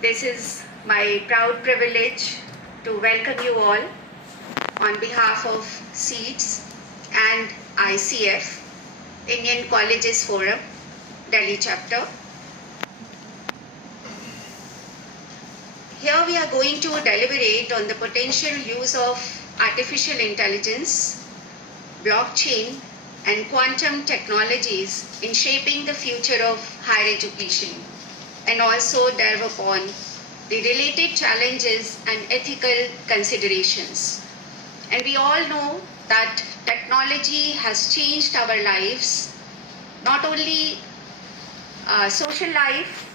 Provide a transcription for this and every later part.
This is my proud privilege to welcome you all on behalf of SEEDS and ICF, Indian Colleges Forum, Delhi chapter. Here we are going to deliberate on the potential use of artificial intelligence, blockchain, and quantum technologies in shaping the future of higher education, and also delve upon the related challenges and ethical considerations. And we all know that technology has changed our lives, not only social life,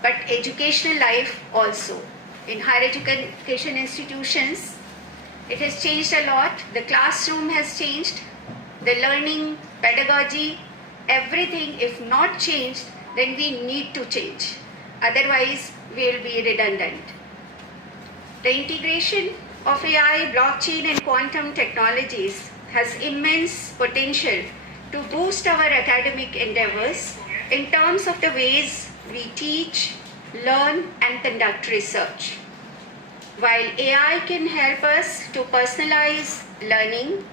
but educational life also. In higher education institutions, it has changed a lot. The classroom has changed, the learning, pedagogy, everything. If not changed, then we need to change. Otherwise, we will be redundant. The integration of AI, blockchain, and quantum technologies has immense potential to boost our academic endeavors in terms of the ways we teach, learn, and conduct research. While AI can help us to personalize learning,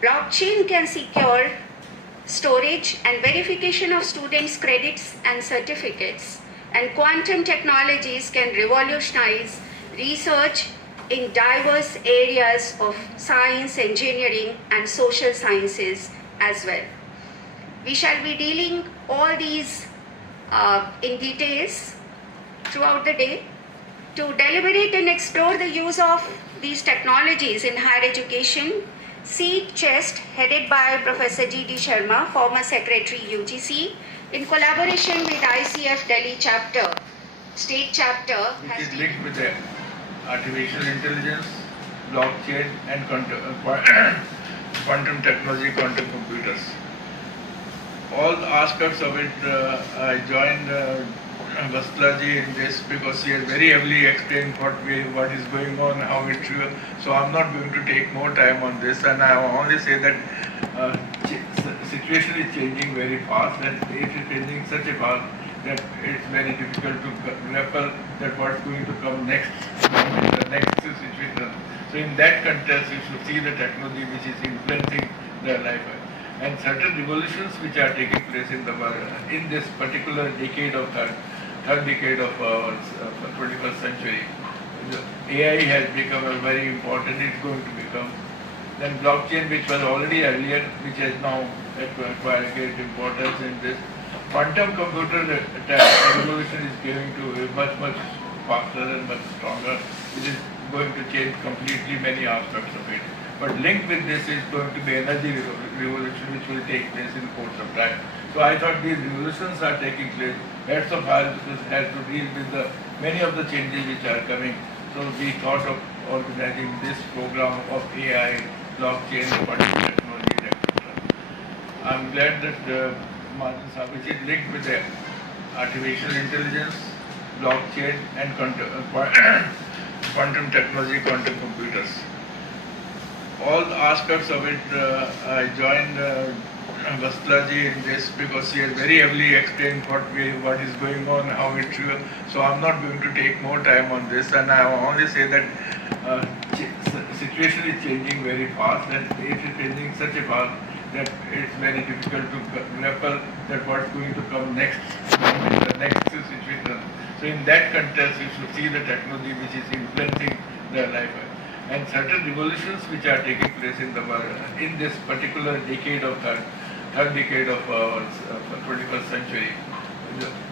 blockchain can secure storage and verification of students' credits and certificates, and quantum technologies can revolutionize research in diverse areas of science, engineering, and social sciences as well. We shall be dealing all these in details throughout the day. To deliberate and explore the use of these technologies in higher education, SEED Chest, headed by Professor G.D. Sharma, former Secretary UGC, in collaboration with ICF Delhi chapter, state chapter, which is linked with the artificial intelligence, blockchain, and quantum technology, quantum computers. All aspects of it, I joined Vasulaji in this because she has very heavily explained what is going on, how it will. So I'm not going to take more time on this, and I will only say that situation is changing very fast, and it is changing such a fast that it's very difficult to grapple that what's going to come next in the next situation. So in that context, you should see the technology which is influencing their life, and certain revolutions which are taking place in the world in this particular decade of third decade of 21st century. AI has become a very important, it's going to become. Then blockchain, which was already earlier, which has now acquired great importance in this. Quantum computer revolution is going to be much faster and much stronger, which is going to change completely many aspects of it. But linked with this is going to be energy revolution, which will take place in the course of time. So I thought these revolutions are taking place. Heads of higher education has to deal with many of the changes which are coming. So we thought of organizing this program of AI, blockchain, quantum technology, etc. I'm glad that which is linked with the artificial intelligence, blockchain, and quantum technology, quantum computers. All aspects of it, I joined Vasulaji in this because she has very heavily explained what is going on, how it will. So I'm not going to take more time on this, and I will only say that situation is changing very fast, and it is changing such a fast that it's very difficult to grapple that what's going to come next in the next situation. So in that context, you should see the technology which is influencing their life, and certain revolutions which are taking place in the world in this particular decade of third decade of 21st century.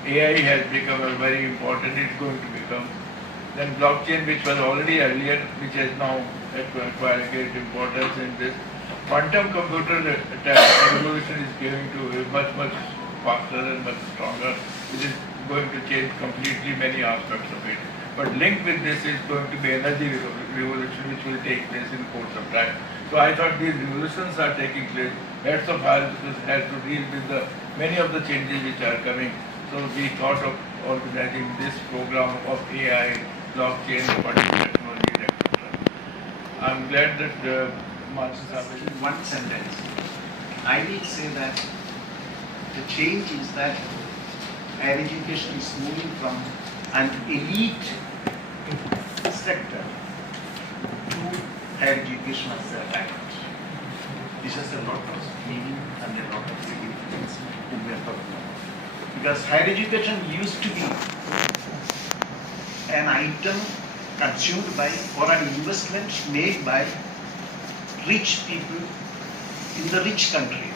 AI has become a very important, it's going to become. Then blockchain, which was already earlier, which has now acquired great importance in this. Quantum computer revolution is going to be much faster and much stronger, which is going to change completely many aspects of it. But linked with this is going to be energy revolution, which will take place in the course of time. So I thought these revolutions are taking place. Heads of higher education has to deal with many of the changes which are coming. So we thought of organizing this program of AI, blockchain, quantum technology, etc. I'm glad that in one sentence, I will say that the change is that higher education is moving from and elite sector to higher education as a right. This has a lot of meaning and a lot of significance when we are talking about. Because higher education used to be an item consumed by or an investment made by rich people in the rich countries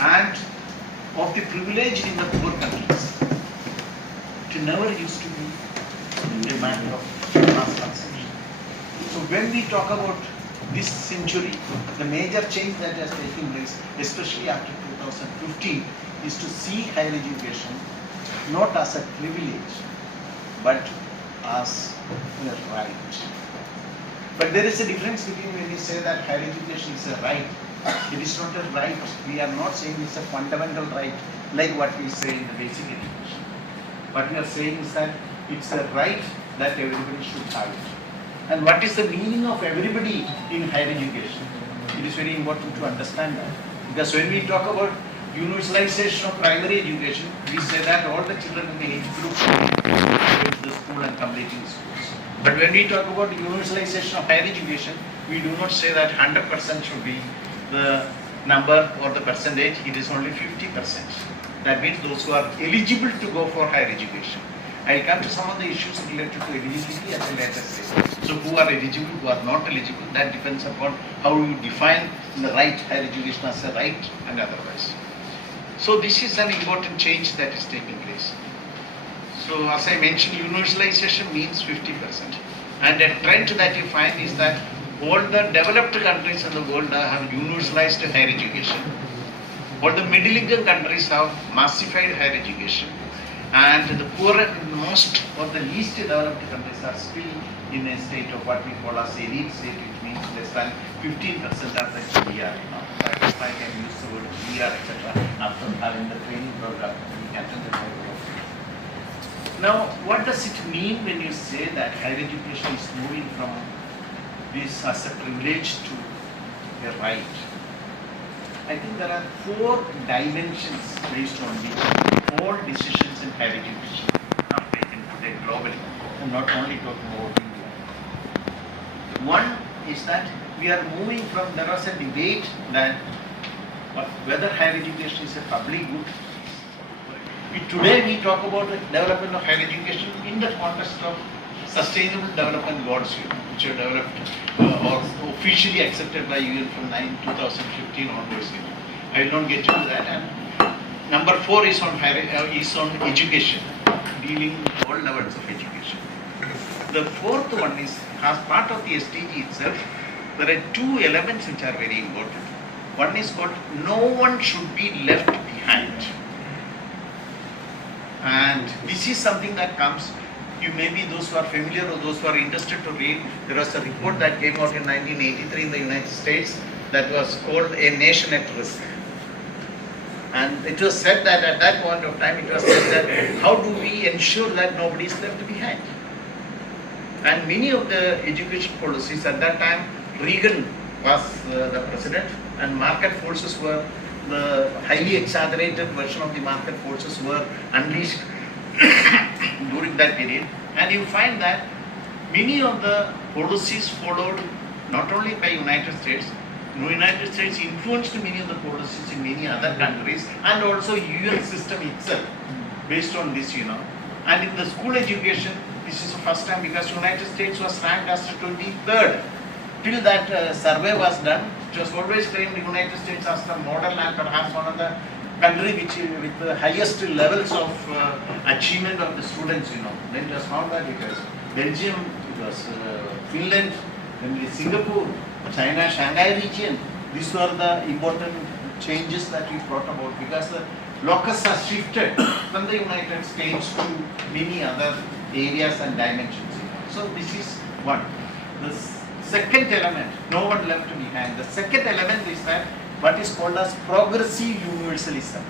and of the privileged in the poor countries. It never used to be a matter of mass consumption. So when we talk about this century, the major change that has taken place, especially after 2015, is to see higher education not as a privilege, but as a right. But there is a difference between when we say that higher education is a right. It is not a right. We are not saying it's a fundamental right like what we say in the basic education. What we are saying is that it's a right that everybody should have it. And what is the meaning of everybody in higher education? It is very important to understand that. Because when we talk about universalization of primary education, we say that all the children in the age group go to the school and completing schools. But when we talk about universalization of higher education, we do not say that 100% should be the number or the percentage, it is only 50%. That means those who are eligible to go for higher education. I will come to some of the issues related to eligibility at a later stage. So who are eligible, who are not eligible, that depends upon how you define the right, higher education as a right and otherwise. So this is an important change that is taking place. So as I mentioned, universalization means 50%. And a trend that you find is that all the developed countries in the world have universalized higher education. All the middle income countries have massified higher education. And the poorer, most of the least developed countries are still in a state of what we call as elite state, which means less than 15% of the GDR. If I can use the word GDR, etc., after having the training program, we can attend the program. Now, what does it mean when you say that higher education is moving from this as a privilege to a right? I think there are 4 dimensions based on which all decisions in higher education are taken today globally. I'm not only talking about India. One is that we are moving from, there was a debate that whether higher education is a public good. Today we talk about the development of higher education in the context of sustainable development goals, which are developed or officially accepted by UN from 2015 onwards. I will not get into that. And number 4 is on education, dealing with all levels of education. The 4th one is, as part of the SDG itself, there are 2 elements which are very important. One is called no one should be left behind. And this is something that comes, you may be those who are familiar or those who are interested to read. There was a report that came out in 1983 in the United States that was called A Nation at Risk. And it was said that at that point of time, it was said that how do we ensure that nobody is left behind? And many of the education policies at that time, Reagan was the president, and market forces were the highly exaggerated version of the market forces were unleashed during that period. And you find that many of the policies followed not only by United States influenced many of the policies in many other countries, and also UN system itself based on this, And in the school education, this is the first time because United States was ranked as the 23rd. Till that survey was done, it was always claimed the United States as the model and perhaps one of the country which with the highest levels of achievement of the students, Then it was found that it was Belgium, it was Finland, then Singapore, China, Shanghai region. These were the important changes that we brought about because the locus has shifted from the United States to many other areas and dimensions. So this is one. The second element, no one left behind. The second element is that what is called as progressive universalism.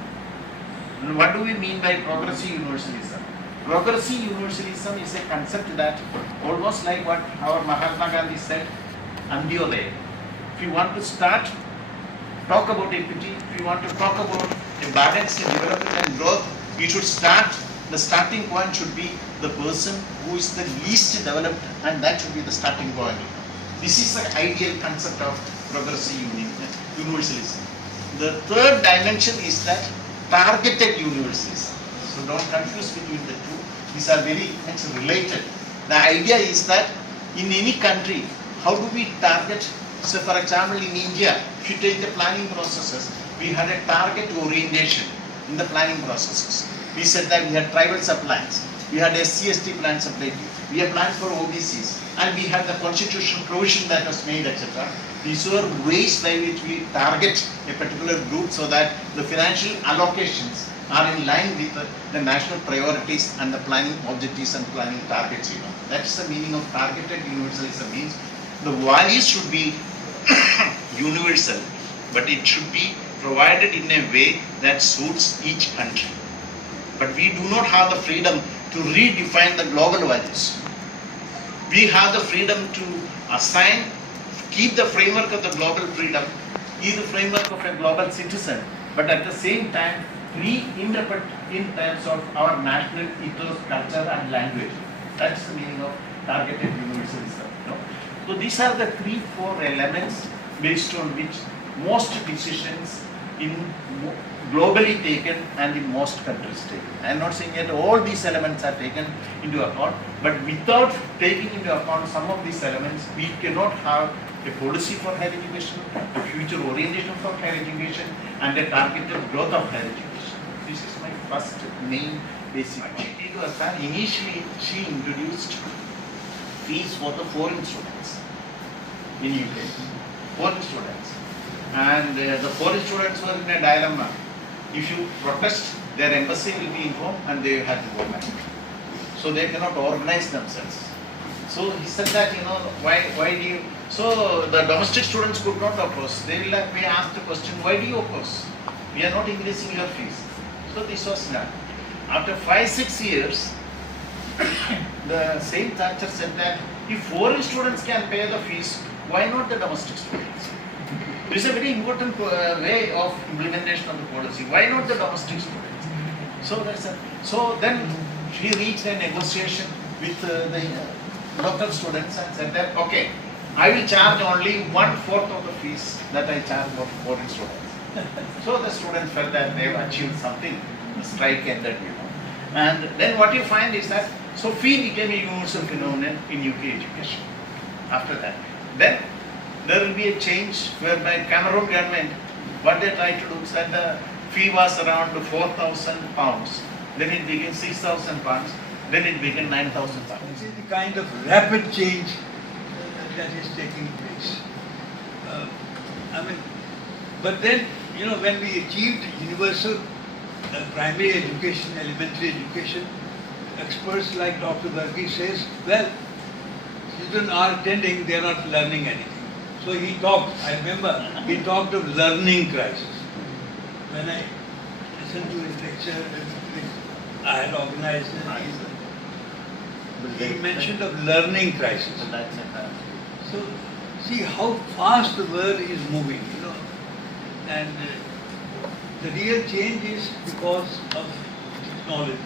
And what do we mean by progressive universalism? Progressive universalism is a concept that almost like what our Mahatma Gandhi said, Antyodaya. If you want to talk about equity, if you want to talk about a balanced development and growth, you should start the starting point should be the person who is the least developed, and that should be the starting point. This is the ideal concept of progressive universalism. The third dimension is that targeted universalism. So don't confuse between the two. These are very much related. The idea is that in any country, how do we target? So for example, in India, if you take the planning processes, we had a target orientation in the planning processes. We said that we had tribal subplans, we had SC/ST plan separately, we had plans for OBCs, and we had the constitutional provision that was made, etc. These were ways by which we target a particular group so that the financial allocations are in line with the national priorities and the planning objectives and planning targets. That's the meaning of targeted universalism. Means the values should be universal, but it should be provided in a way that suits each country. But we do not have the freedom to redefine the global values. We have the freedom to assign, keep the framework of the global freedom, is the framework of a global citizen, but at the same time reinterpret in terms of our national ethos, culture and language. That's the meaning of targeted universalism. So these are the 3-4 elements based on which most decisions in globally taken and in most countries taken. I am not saying that all these elements are taken into account, but without taking into account some of these elements, we cannot have a policy for higher education, a future orientation for higher education, and a targeted growth of higher education. This is my first main basic point. Initially, she introduced fees for the foreign students in UK. Foreign students. And the foreign students were in a dilemma. If you protest, their embassy will be informed and they have to go back. So they cannot organize themselves. So he said that, why do you... So the domestic students could not oppose. They will be asked the question, why do you oppose? We are not increasing your fees. So this was done. After 5-6 years, the same Thatcher said that if foreign students can pay the fees, why not the domestic students? This is a very important way of implementation of the policy. Why not the domestic students? So then he reached a negotiation with the local students and said that, okay, I will charge only 1/4 of the fees that I charge for foreign students. So the students felt that they have achieved something. The strike ended, And then what you find is that, so fee became a universal phenomenon in UK education. After that, then there will be a change whereby Cameroon government, what they try to do is that the fee was around £4,000, then it became £6,000, then it became £9,000. This is the kind of rapid change that is taking place. But then, when we achieved universal primary education, elementary education, experts like Dr. Gargi says, well, children are attending, they are not learning anything. So he talked, I remember, he talked of learning crisis. When I listened to his lecture, I had organized he mentioned of learning crisis. So see how fast the world is moving, and the real change is because of technology.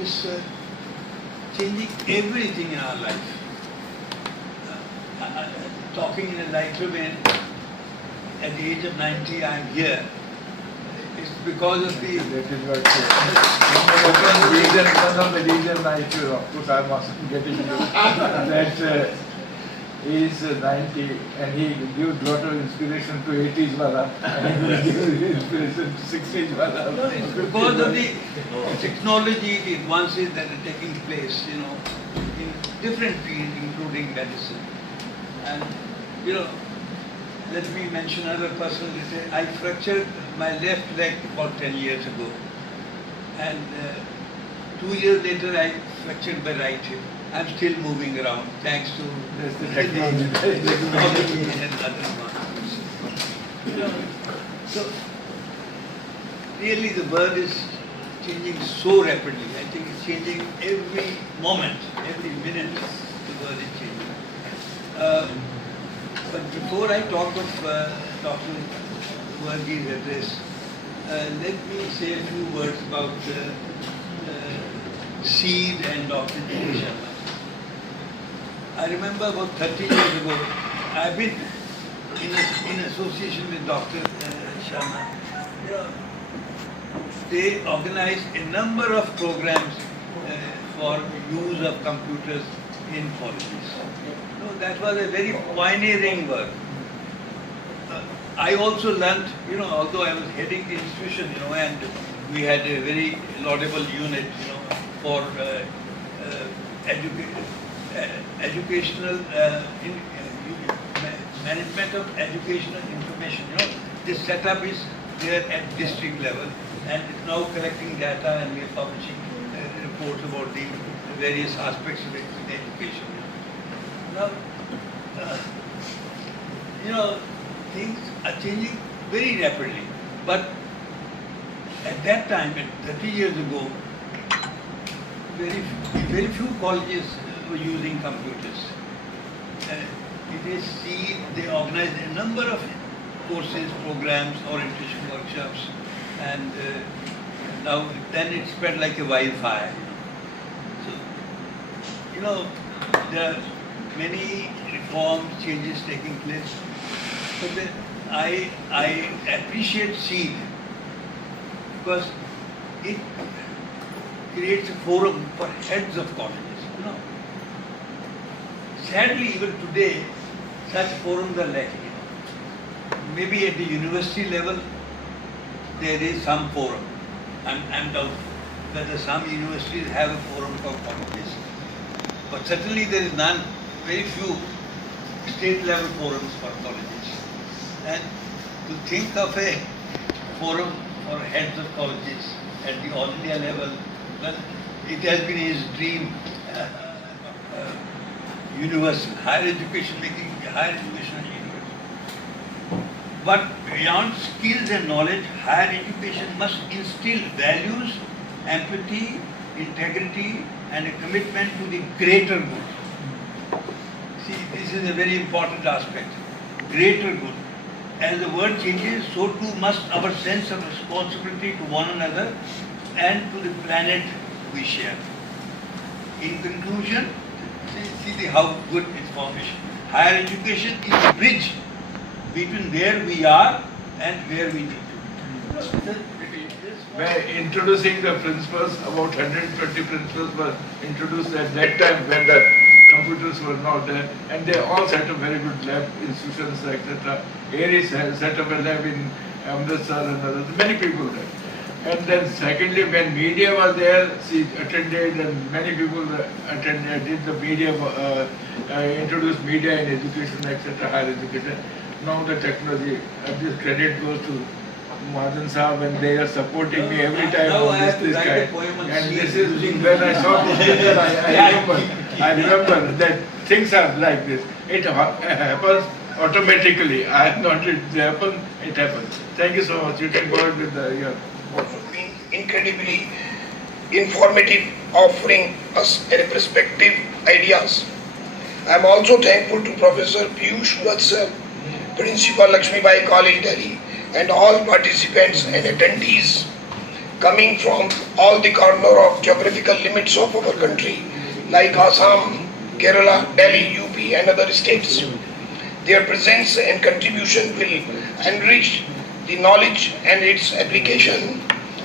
It's changing everything in our life. Talking in a lighter vein, at the age of 90, I am here. It's because of the... That is what one of the reasons I feel, of course I mustn't get into that he is 90 and he gives a lot of inspiration to 80s wala and he gives inspiration to 60s wala. No, it's because of the technology, the advances that are taking place, in different fields, including medicine. And, let me mention another personal detail. I fractured my left leg about 10 years ago. And 2 years later, I fractured my right hip. I'm still moving around thanks to the technology and other advances. So, really the world is changing so rapidly. I think it's changing every moment, every minute the world is changing. But before I talk of Dr. Varghese address, let me say a few words about Seed and Dr. J. Sharma. I remember about 30 years ago, I've been in association with Dr. Sharma. You know, they organized a number of programs for use of computers in colleges. So that was a very pioneering work. I also learnt, you know, although I was heading the institution, you know, and we had a very laudable unit, you know, for educational management of educational information. You know, this setup is there at district level, and it's now collecting data, and we are publishing reports about the various aspects of education. Now, you know, things are changing very rapidly, but at that time, 30 years ago, very few colleges were using computers. It is seen they organize a number of courses, programs, orientation workshops, and now then it spread like a wildfire. So, you know, there are many reforms, changes taking place. But then I appreciate SEED because it creates a forum for heads of colleges. You know, sadly, even today, such forums are lacking. Maybe at the university level, there is some forum. I'm doubtful whether some universities have a forum for colleges. But certainly there is none, very few state level forums for colleges. And to think of a forum for heads of colleges at the all India level, well, it has been his dream. Universal, higher education, making higher education universal. But beyond skills and knowledge, higher education must instill values, empathy, integrity, and a commitment to the greater good. See, this is a very important aspect. Greater good. As the world changes, so too must our sense of responsibility to one another and to the planet we share. In conclusion, see how good its formation. Higher education is a bridge between where we are and where we need to be. By introducing the principles, about 120 principles were introduced at that time when the computers were not there, and they all set up very good lab institutions, etc. Aries has set up a lab in Amritsar and others, many people there. And then secondly, when media was there, she attended, and many people attended, did the media, introduced media in education, etc., higher education. Now the technology, this credit goes to Madan Saab, and they are supporting me every time on this kind. And this is, when I saw this picture, I remember that things are like this. It happens automatically. I have not it happen, it happens. Thank you so much. You can go ahead with your been incredibly informative, offering us a perspective, ideas. I am also thankful to Professor Piyush Vatsal, Principal Lakshmibai College, Delhi, and all participants and attendees coming from all the corner of geographical limits of our country, like Assam, Kerala, Delhi, UP, and other states. Their presence and contribution will enrich the knowledge and its application,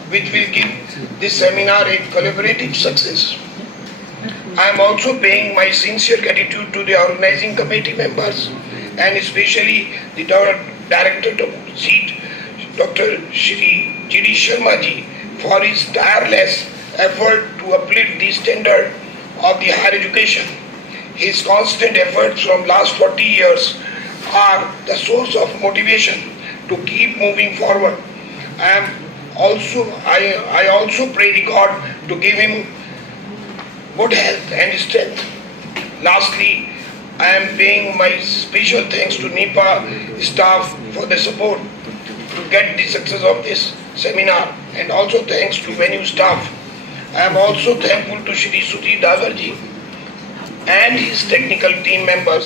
which will give this seminar a collaborative success. I am also paying my sincere gratitude to the organizing committee members and especially the Director of SEED, Dr. Shri G.D. Sharma ji, for his tireless effort to uplift the standard of the higher education. His constant efforts from last 40 years are the source of motivation to keep moving forward. I also pray to God to give him good health and strength. Lastly, I am paying my special thanks to NIEPA staff for the support to get the success of this seminar, and also thanks to venue staff. I am also thankful to Shri Sudhir Dagar ji and his technical team members.